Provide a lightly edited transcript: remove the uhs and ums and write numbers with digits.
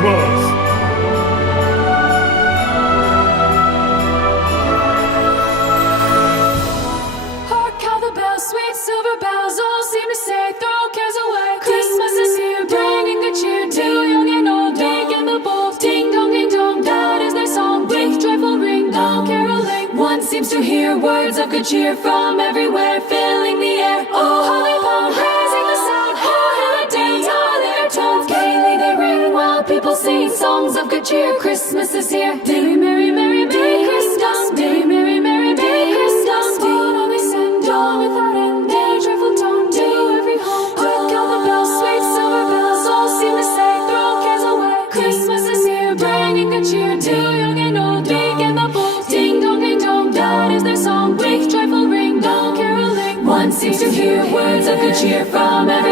Christmas. Hark how the bells, sweet silver bells, all seem to say, throw cares away. Christmas is here, bringing good cheer to young and old, big and the bold. Ding dong, that is their song. With joyful ring, all caroling. One seems to hear words of good cheer from everywhere, filling the air. Oh, holly pound, raising the sound. Oh, holidays are their tones. Gaily they ring while people sing songs of good cheer. Christmas is here. Merry, merry, merry, merry Christmas. Merry, merry, merry, merry Christmas. What all they send, all without end. Their joyful tone to every home. Hark how the bells, sweet silver bells, all seem to say, throw cares away. Christmas is here, bringing good cheer to young and old, big and the bold. Ding dong, that is their song. With joyful ring, all caroling. One seems to hear words of good cheer from every